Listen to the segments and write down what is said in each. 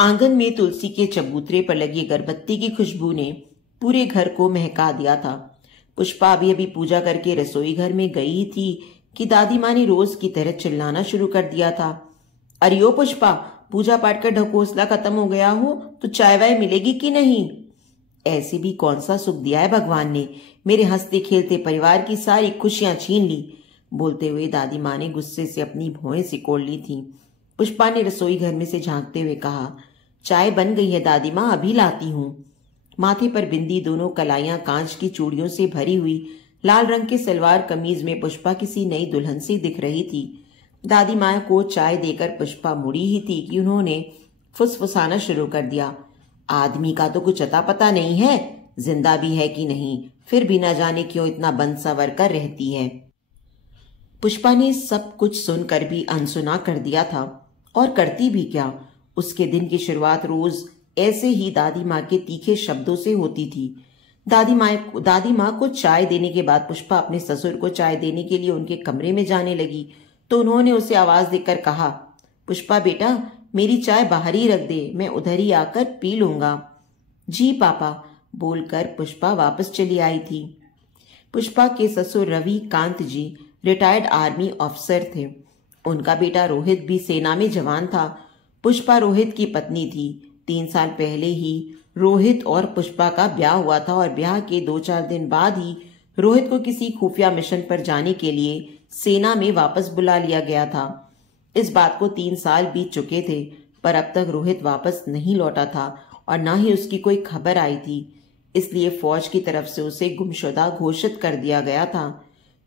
आंगन में तुलसी के चबूतरे पर लगी अगरबत्ती की खुशबू ने पूरे घर को महका दिया था। पुष्पा अभी अभी पूजा करके रसोई घर में गई ही थी कि दादी माँ ने रोज की तरह चिल्लाना शुरू कर दिया था। अरे ओ पुष्पा, पूजा पाठ का ढकोसला खत्म हो गया हो तो चाय वाय मिलेगी कि नहीं? ऐसे भी कौन सा सुख दिया है भगवान ने, मेरे हंसते खेलते परिवार की सारी खुशियां छीन ली। बोलते हुए दादी माँ ने गुस्से से अपनी भौहें सिकोड़ ली थी। पुष्पा ने रसोई घर में से झांकते हुए कहा, चाय बन गई है दादी माँ, अभी लाती हूँ। माथे पर बिंदी, दोनों कलाइयां कांच की चूड़ियों से भरी हुई, लाल रंग के सलवार कमीज में पुष्पा किसी नई दुल्हन सी दिख रही थी। दादी माँ को चाय देकर पुष्पा मुड़ी ही थी कि उन्होंने फुसफुसाना शुरू कर दिया। आदमी का तो कुछ अता पता नहीं है, जिंदा भी है कि नहीं, फिर भी न जाने क्यों इतना बंद सवर कर रहती है। पुष्पा ने सब कुछ सुनकर भी अनसुना कर दिया था, और करती भी क्या। उसके दिन की शुरुआत रोज ऐसे ही दादी माँ के तीखे शब्दों से होती थी। दादी माँ को चाय देने के बाद पुष्पा अपने ससुर को चाय देने के लिए उनके कमरे में जाने लगी तो उन्होंने उसे आवाज देकर कहा, पुष्पा बेटा, मेरी चाय बाहर ही रख दे, मैं उधर ही आकर पी लूंगा। जी पापा, बोलकर पुष्पा वापस चली आई थी। पुष्पा के ससुर रवि कांत जी रिटायर्ड आर्मी ऑफिसर थे। उनका बेटा रोहित भी सेना में जवान था। पुष्पा रोहित की पत्नी थी। 3 साल पहले ही रोहित और पुष्पा का ब्याह हुआ था और ब्याह के 2-4 दिन बाद ही रोहित को किसी खुफिया मिशन पर जाने के लिए सेना में वापस बुला लिया गया था। इस बात को 3 साल बीत चुके थे, पर अब तक रोहित वापस नहीं लौटा था और न ही उसकी कोई खबर आई थी। इसलिए फौज की तरफ से उसे गुमशुदा घोषित कर दिया गया था।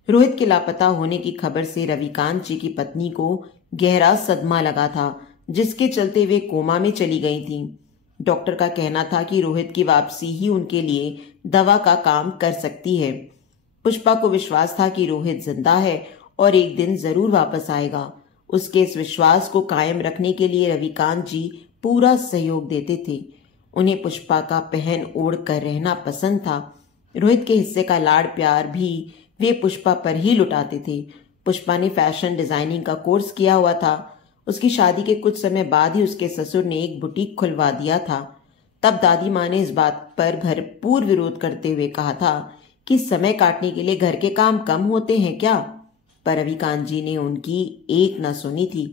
रोहित के लापता होने की खबर से रविकांत जी की पत्नी को गहरा सदमा लगा था, जिसके चलते वे कोमा में चली गई थी। डॉक्टर का कहना था कि रोहित की वापसी ही उनके लिए दवा का काम कर सकती है। पुष्पा को विश्वास था कि रोहित जिंदा है और एक दिन जरूर वापस आएगा। उसके इस विश्वास को कायम रखने के लिए रविकांत जी पूरा सहयोग देते थे। उन्हें पुष्पा का पहन ओढ़ कर रहना पसंद था। रोहित के हिस्से का लाड़ प्यार भी वे पुष्पा पर ही लुटाते थे। पुष्पा ने फैशन डिजाइनिंग का कोर्स किया हुआ था। उसकी शादी के कुछ समय बाद ही उसके ससुर ने एक बुटीक खुलवा दिया था। तब दादी माँ ने इस बात पर भरपूर विरोध करते हुए कहा था कि समय काटने के लिए घर के काम कम होते हैं क्या? पर रविकांत जी ने उनकी एक न सुनी थी।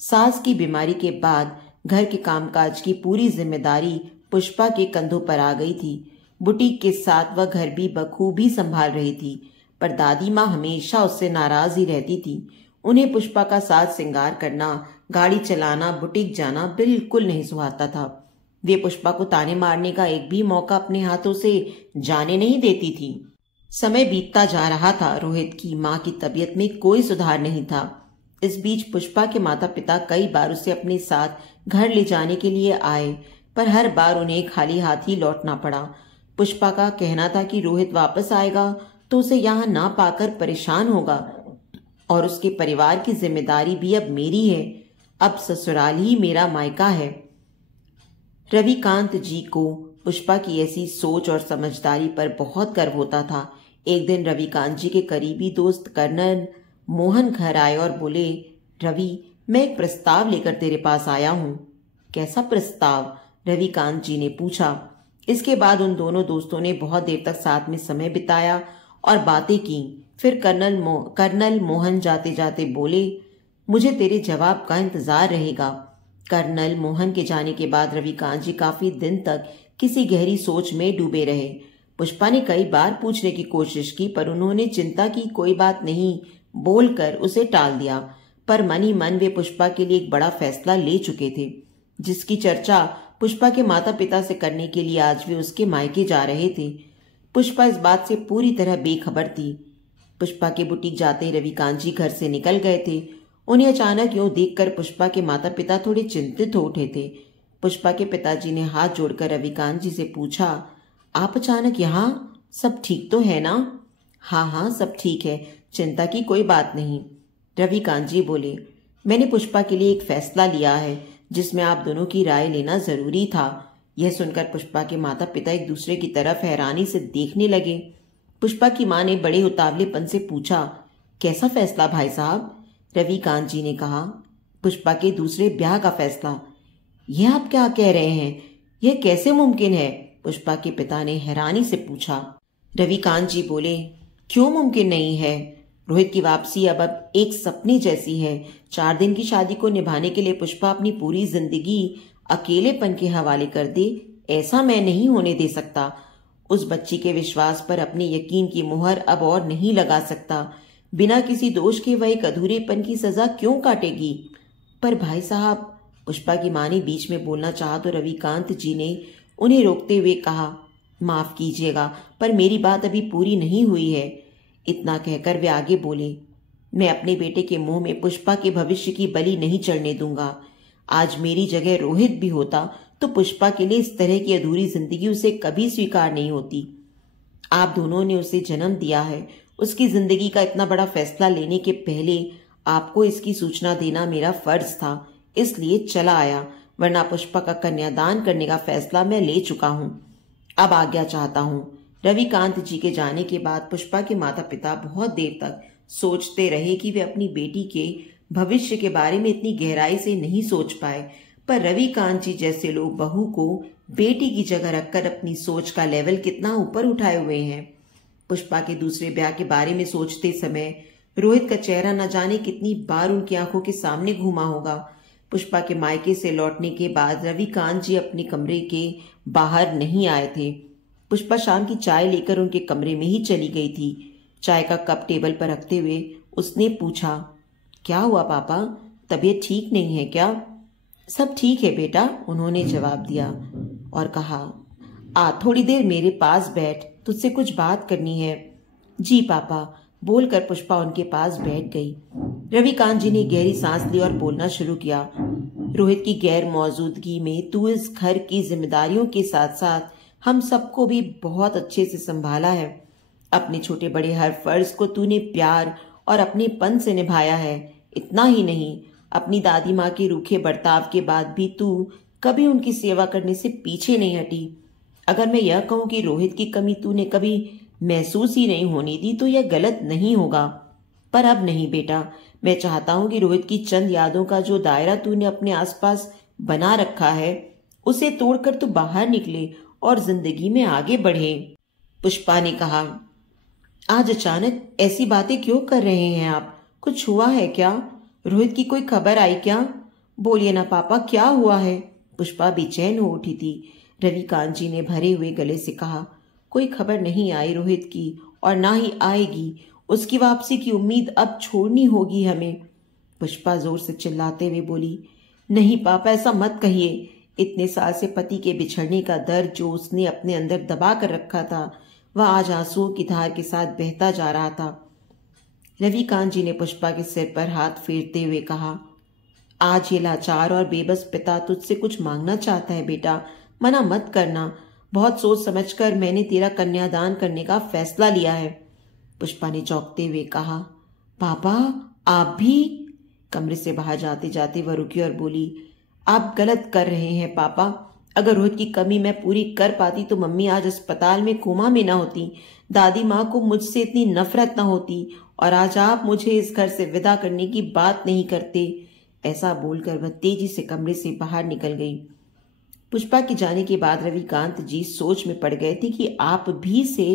सास की बीमारी के बाद घर के कामकाज की पूरी जिम्मेदारी पुष्पा के कंधों पर आ गई थी। बुटीक के साथ वह घर भी बखूबी संभाल रही थी, पर दादी माँ हमेशा उससे नाराज ही रहती थी। उन्हें पुष्पा का साज श्रृंगार करना, गाड़ी चलाना, बुटीक जाना बिल्कुल नहीं सुहाता था। वे पुष्पा को ताने मारने का एक भी मौका अपने हाथों से जाने नहीं देती थी। समय बीतता जा रहा था। रोहित की माँ की तबीयत में कोई सुधार नहीं था। इस बीच पुष्पा के माता पिता कई बार उसे अपने साथ घर ले जाने के लिए आए, पर हर बार उन्हें खाली हाथ ही लौटना पड़ा। पुष्पा का कहना था कि रोहित वापस आएगा तो उसे यहाँ ना पाकर परेशान होगा और उसके परिवार की जिम्मेदारी भी अब मेरी है। अब ससुराल ही मेरा मायका है। रविकांत जी को पुष्पा की ऐसी सोच और समझदारी पर बहुत गर्व होता था। एक दिन रविकांत जी के करीबी दोस्त कर्नल मोहन घर आए और बोले, रवि, मैं एक प्रस्ताव लेकर तेरे पास आया हूँ। कैसा प्रस्ताव? रविकांत जी ने पूछा। इसके बाद उन दोनों दोस्तों ने बहुत देर तक साथ में समय बिताया और बातें की। फिर कर्नल मोहन जाते जाते बोले, मुझे तेरे जवाब का इंतजार रहेगा। कर्नल मोहन के जाने के बाद रविकांत जी काफी दिन तक किसी गहरी सोच में डूबे रहे। पुष्पा ने कई बार पूछने की कोशिश की, पर उन्होंने चिंता की कोई बात नहीं बोलकर उसे टाल दिया। पर मन ही मन वे पुष्पा के लिए एक बड़ा फैसला ले चुके थे, जिसकी चर्चा पुष्पा के माता पिता से करने के लिए आज वे उसके मायके जा रहे थे। पुष्पा इस बात से पूरी तरह बेखबर थी। पुष्पा के बुटीक जाते रविकांत जी घर से निकल गए थे। उन्हें अचानक यूं देखकर पुष्पा के माता पिता थोड़े चिंतित हो उठे थे। पुष्पा के पिताजी ने हाथ जोड़कर रविकांत जी से पूछा, आप अचानक यहाँ? सब ठीक तो है ना? हाँ हाँ, सब ठीक है, चिंता की कोई बात नहीं। रविकांत जी बोले, मैंने पुष्पा के लिए एक फैसला लिया है जिसमें आप दोनों की राय लेना जरूरी था। यह सुनकर पुष्पा के माता पिता एक दूसरे की तरफ हैरानी से देखने लगे। पुष्पा की मां ने बड़े उतावलेपन से पूछा, कैसा फैसला भाई साहब? रविकांत जी ने कहा, पुष्पा के दूसरे ब्याह का फैसला। यह आप क्या कह रहे हैं? यह कैसे मुमकिन है? पुष्पा के पिता ने हैरानी से पूछा। रविकांत जी बोले, क्यों मुमकिन नहीं है? रोहित की वापसी अब एक सपने जैसी है। 4 दिन की शादी को निभाने के लिए पुष्पा अपनी पूरी जिंदगी अकेलेपन के हवाले कर दे, ऐसा मैं नहीं होने दे सकता। उस बच्ची के विश्वास पर अपने यकीन की मुहर अब और नहीं लगा सकता। बिना किसी दोष के वह एक अधूरेपन की सजा क्यों काटेगी? पर भाई साहब, पुष्पा की मां ने बीच में बोलना चाहा तो रविकांत जी ने उन्हें रोकते हुए कहा, माफ कीजिएगा, पर मेरी बात अभी पूरी नहीं हुई है। इतना कहकर वे आगे बोले, मैं अपने बेटे के मुंह में पुष्पा के भविष्य की बलि नहीं चढ़ने दूंगा। आज मेरी जगह रोहित भी होता तो पुष्पा के लिए इस तरह की अधूरी जिंदगी उसे कभी स्वीकार नहीं होती। आप दोनों ने उसे जन्म दिया है। उसकी जिंदगी का इतना बड़ा फैसला लेने के पहले आपको इसकी सूचना देना मेरा फर्ज था, इसलिए चला आया, वरना पुष्पा का कन्यादान करने का फैसला मैं ले चुका हूं। अब आज्ञा चाहता हूं। रविकांत जी के जाने के बाद पुष्पा के माता पिता बहुत देर तक सोचते रहे कि वे अपनी बेटी के भविष्य के बारे में इतनी गहराई से नहीं सोच पाए, पर रविकांत जी जैसे लोग बहू को बेटी की जगह रखकर अपनी सोच का लेवल कितना ऊपर उठाए हुए हैं। पुष्पा के दूसरे ब्याह के बारे में सोचते समय रोहित का चेहरा न जाने कितनी बार उनकी आंखों के सामने घूमा होगा। पुष्पा के मायके से लौटने के बाद रविकांत जी अपने कमरे के बाहर नहीं आए थे। पुष्पा शाम की चाय लेकर उनके कमरे में ही चली गई थी। चाय का कप टेबल पर रखते हुए उसने पूछा, क्या हुआ पापा, तबीयत ठीक नहीं है क्या? सब ठीक है बेटा, उन्होंने जवाब दिया और कहा, आ थोड़ी देर मेरे पास बैठ, तुझसे कुछ बात करनी है। जी पापा, बोलकर पुष्पा उनके पास बैठ गई। रविकांत जी ने गहरी सांस ली और बोलना शुरू किया, रोहित की गैर मौजूदगी में तू इस घर की जिम्मेदारियों के साथ साथ हम सबको भी बहुत अच्छे से संभाला है। अपने छोटे बड़े हर फर्ज को तूने प्यार और अपनेपन से निभाया है। इतना ही नहीं, अपनी दादी माँ के रूखे बर्ताव के बाद भी तू कभी उनकी सेवा करने से पीछे नहीं हटी। अगर मैं यह कहूं कि रोहित की कमी तूने कभी महसूस ही नहीं होने दी तो यह गलत नहीं होगा। पर अब नहीं बेटा, मैं चाहता हूं कि रोहित की चंद यादों का जो दायरा तूने अपने आसपास बना रखा है उसे तोड़कर तू बाहर निकले और जिंदगी में आगे बढ़े। पुष्पा ने कहा, आज अचानक ऐसी बातें क्यों कर रहे हैं आप? कुछ हुआ है क्या? रोहित की कोई खबर आई क्या? बोलिए ना पापा, क्या हुआ है? पुष्पा बेचैन हो उठी थी। रविकांत जी ने भरे हुए गले से कहा, कोई खबर नहीं आई रोहित की और ना ही आएगी। उसकी वापसी की उम्मीद अब छोड़नी होगी हमें। पुष्पा जोर से चिल्लाते हुए बोली, नहीं पापा, ऐसा मत कहिए। इतने साल से पति के बिछड़ने का दर्द जो उसने अपने अंदर दबा कर रखा था वह आज आंसुओं की धार के साथ बहता जा रहा था। रविकांत जी ने पुष्पा के सिर पर हाथ फेरते हुए कहा, आज ये लाचार और बेबस पिता तुझसे कुछ मांगना चाहता है बेटा, मना मत करना। बहुत सोच समझकर मैंने तेरा कन्यादान करने का फैसला लिया है। पुष्पा ने चौंकते हुए कहा, पापा आप भी? कमरे से बाहर जाते जाते वह रुकी और बोली, आप गलत कर रहे हैं पापा। अगर रोहित की कमी मैं पूरी कर पाती तो मम्मी आज अस्पताल में कोमा में ना होती, दादी माँ को मुझसे इतनी नफरत ना होती और आज आप मुझे इस घर से विदा करने की बात नहीं करते। ऐसा बोलकर वह तेजी से कमरे से बाहर निकल गई। पुष्पा के जाने के बाद रविकांत जी सोच में पड़ गए थे कि आप भी से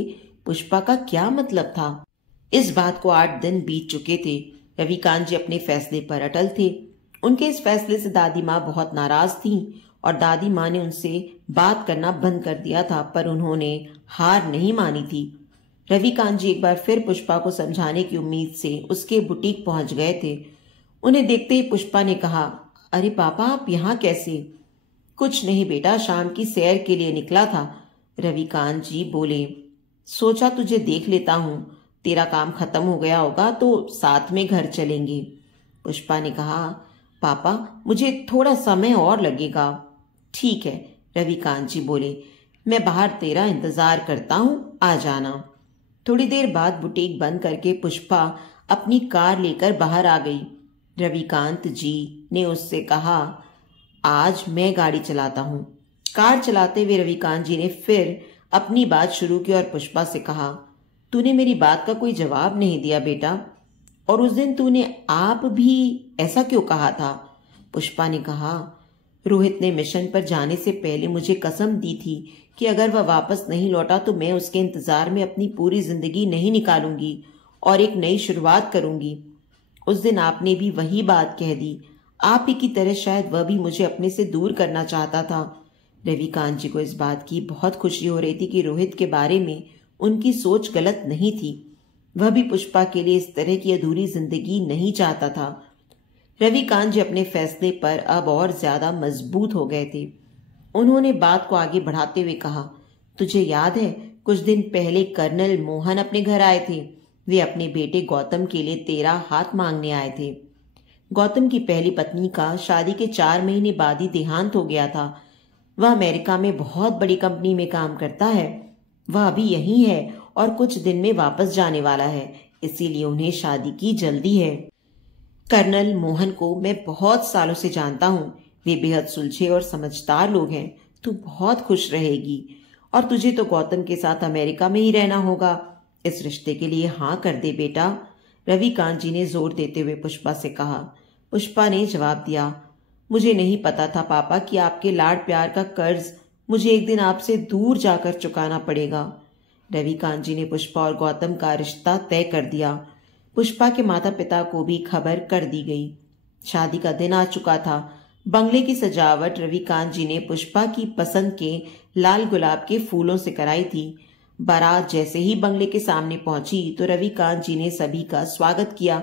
पुष्पा का क्या मतलब था। इस बात को 8 दिन बीत चुके थे। रविकांत जी अपने फैसले पर अटल थे। उनके इस फैसले से दादी माँ बहुत नाराज थीं और दादी माँ ने उनसे बात करना बंद कर दिया था, पर उन्होंने हार नहीं मानी थी। रविकांत जी एक बार फिर पुष्पा को समझाने की उम्मीद से उसके बुटीक पहुंच गए थे। उन्हें देखते ही पुष्पा ने कहा, अरे पापा आप यहाँ कैसे? कुछ नहीं बेटा, शाम की सैर के लिए निकला था। रविकांत जी बोले, सोचा तुझे देख लेता हूँ, तेरा काम खत्म हो गया होगा तो साथ में घर चलेंगे। पुष्पा ने कहा, पापा मुझे थोड़ा समय और लगेगा। ठीक है, रविकांत जी बोले, मैं बाहर तेरा इंतजार करता हूँ, आ जाना। थोड़ी देर बाद बुटीक बंद करके पुष्पा अपनी कार लेकर बाहर आ गई। रविकांत जी ने उससे कहा, आज मैं गाड़ी चलाता हूँ। कार चलाते हुए रविकांत जी ने फिर अपनी बात शुरू की और पुष्पा से कहा, तूने मेरी बात का कोई जवाब नहीं दिया बेटा, और उस दिन तूने आप भी ऐसा क्यों कहा था? पुष्पा ने कहा, रोहित ने मिशन पर जाने से पहले मुझे कसम दी थी कि अगर वह वापस नहीं लौटा तो मैं उसके इंतजार में अपनी पूरी जिंदगी नहीं निकालूंगी और एक नई शुरुआत करूंगी। उस दिन आपने भी वही बात कह दी। आप ही की तरह शायद वह भी मुझे अपने से दूर करना चाहता था। रविकांत जी को इस बात की बहुत खुशी हो रही थी कि रोहित के बारे में उनकी सोच गलत नहीं थी। वह भी पुष्पा के लिए इस तरह की अधूरी जिंदगी नहीं चाहता था। रविकांत जी अपने फैसले पर अब और ज्यादा मजबूत हो गए थे। उन्होंने बात को आगे बढ़ाते हुए कहा, तुझे याद है कुछ दिन पहले कर्नल मोहन अपने घर आए थे। वे अपने बेटे गौतम के लिए तेरा हाथ मांगने आए थे। गौतम की पहली पत्नी का शादी के 4 महीने बाद ही देहांत हो गया था। वह अमेरिका में बहुत बड़ी कंपनी में काम करता है। वह अभी यहीं है और कुछ दिन में वापस जाने वाला है, इसीलिए उन्हें शादी की जल्दी है। कर्नल मोहन को मैं बहुत सालों से जानता हूँ। वे बेहद सुलझे और समझदार लोग हैं। तू बहुत खुश रहेगी और तुझे तो गौतम के साथ अमेरिका में ही रहना होगा। इस रिश्ते के लिए हाँ कर दे बेटा, रविकांत जी ने जोर देते हुए पुष्पा से कहा। पुष्पा ने जवाब दिया, मुझे नहीं पता था पापा कि आपके लाड प्यार का कर्ज मुझे एक दिन आपसे दूर जाकर चुकाना पड़ेगा। रविकांत जी ने पुष्पा और गौतम का रिश्ता तय कर दिया। पुष्पा के माता पिता को भी खबर कर दी गई। शादी का दिन आ चुका था। बंगले की सजावट रविकांत जी ने पुष्पा की पसंद के लाल गुलाब के फूलों से कराई थी। बारात जैसे ही बंगले के सामने पहुंची तो रविकांत जी ने सभी का स्वागत किया।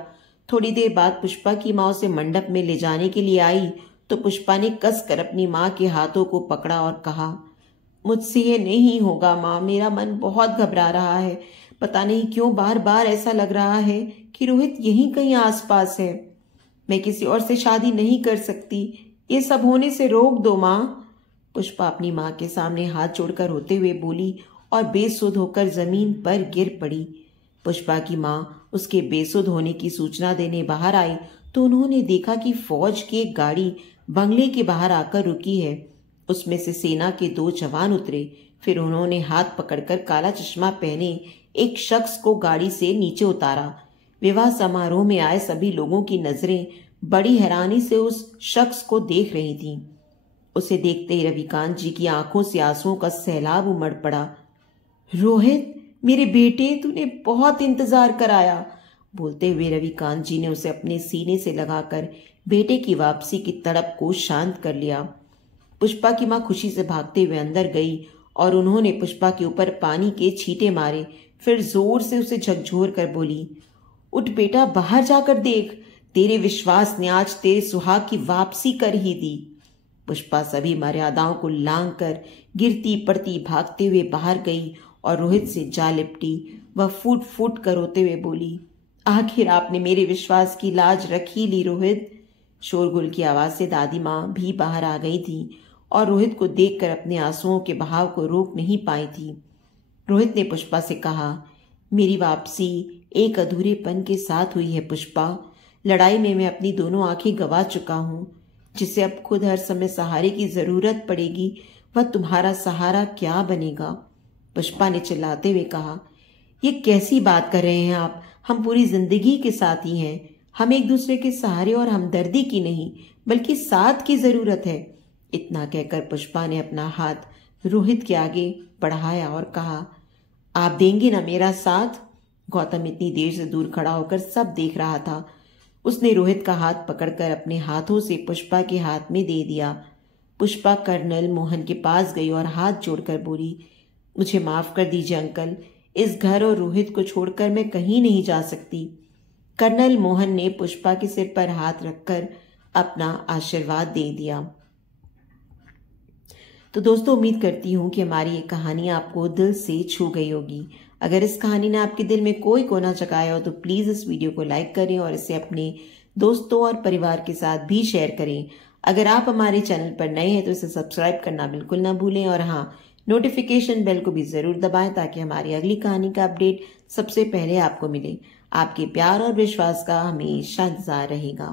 थोड़ी देर बाद पुष्पा की माँ उसे मंडप में ले जाने के लिए आई तो पुष्पा ने कसकर अपनी माँ के हाथों को पकड़ा और कहा, मुझसे ये नहीं होगा माँ, मेरा मन बहुत घबरा रहा है। पता नहीं क्यों बार बार ऐसा लग रहा है कि रोहित यहीं कहीं आसपास है। मैं किसी और से शादी नहीं कर सकती, ये सब होने से रोक दो माँ। पुष्पा अपनी माँ के सामने हाथ जोड़कर रोते हुए बोली और बेसुध होकर जमीन पर गिर पड़ी। पुष्पा की माँ उसके बेसुध होने की सूचना देने बाहर आई तो उन्होंने देखा कि फौज की एक गाड़ी बंगले के बाहर आकर रुकी है। उसमें से सेना के 2 जवान उतरे। फिर उन्होंने हाथ पकड़कर काला चश्मा पहने एक शख्स को गाड़ी से नीचे उतारा। विवाह समारोह में आए सभी लोगों की नजरें बड़ी हैरानी से उस शख्स को देख रही थीं। उसे देखते ही रविकांत जी की आंखों से आंसुओं का सैलाब उमड़ पड़ा। रोहित, मेरे बेटे, तूने बहुत इंतजार कराया। बोलते हुए रविकांत जी ने उसे अपने सीने से लगाकर बेटे की वापसी की तड़प को शांत कर लिया। पुष्पा की माँ खुशी से भागते हुए अंदर गई और उन्होंने पुष्पा के ऊपर पानी के छींटे मारे। फिर जोर से उसे झकझोर कर बोली, उठ बेटा, बाहर जाकर देख, तेरे विश्वास ने आज तेरे सुहाग की वापसी कर ही दी। पुष्पा सभी मर्यादाओं को लांघ कर गिरती पड़ती भागते हुए बाहर गई और रोहित से जा लिपटी। वह फूट फूट कर रोते हुए बोली, आखिर आपने मेरे विश्वास की लाज रख ही ली रोहित। शोरगुल की आवाज से दादी माँ भी बाहर आ गई थी और रोहित को देखकर अपने आंसुओं के बहाव को रोक नहीं पाई थी। रोहित ने पुष्पा से कहा, मेरी वापसी एक अधूरेपन के साथ हुई है पुष्पा। लड़ाई में मैं अपनी दोनों आंखें गंवा चुका हूँ। जिसे अब खुद हर समय सहारे की जरूरत पड़ेगी वह तुम्हारा सहारा क्या बनेगा। पुष्पा ने चिल्लाते हुए कहा, ये कैसी बात कर रहे हैं आप? हम पूरी जिंदगी के साथी हैं। हम एक दूसरे के सहारे और हमदर्दी की नहीं बल्कि साथ की जरूरत है। इतना कहकर पुष्पा ने अपना हाथ रोहित के आगे बढ़ाया और कहा, आप देंगे ना मेरा साथ? गौतम इतनी देर से दूर खड़ा होकर सब देख रहा था। उसने रोहित का हाथ पकड़कर अपने हाथों से पुष्पा के हाथ में दे दिया। पुष्पा कर्नल मोहन के पास गई और हाथ जोड़कर बोली, मुझे माफ कर दीजिए अंकल, इस घर और रोहित को छोड़कर मैं कहीं नहीं जा सकती। कर्नल मोहन ने पुष्पा के सिर पर हाथ रखकर अपना आशीर्वाद दे दिया। तो दोस्तों, उम्मीद करती हूँ कि हमारी ये कहानी आपको दिल से छू गई होगी। अगर इस कहानी ने आपके दिल में कोई कोना जगाया हो तो प्लीज इस वीडियो को लाइक करें और इसे अपने दोस्तों और परिवार के साथ भी शेयर करें। अगर आप हमारे चैनल पर नए हैं तो इसे सब्सक्राइब करना बिल्कुल ना भूलें और हाँ, नोटिफिकेशन बेल को भी जरूर दबाएं ताकि हमारी अगली कहानी का अपडेट सबसे पहले आपको मिले। आपके प्यार और विश्वास का हमेशा इंतजार रहेगा।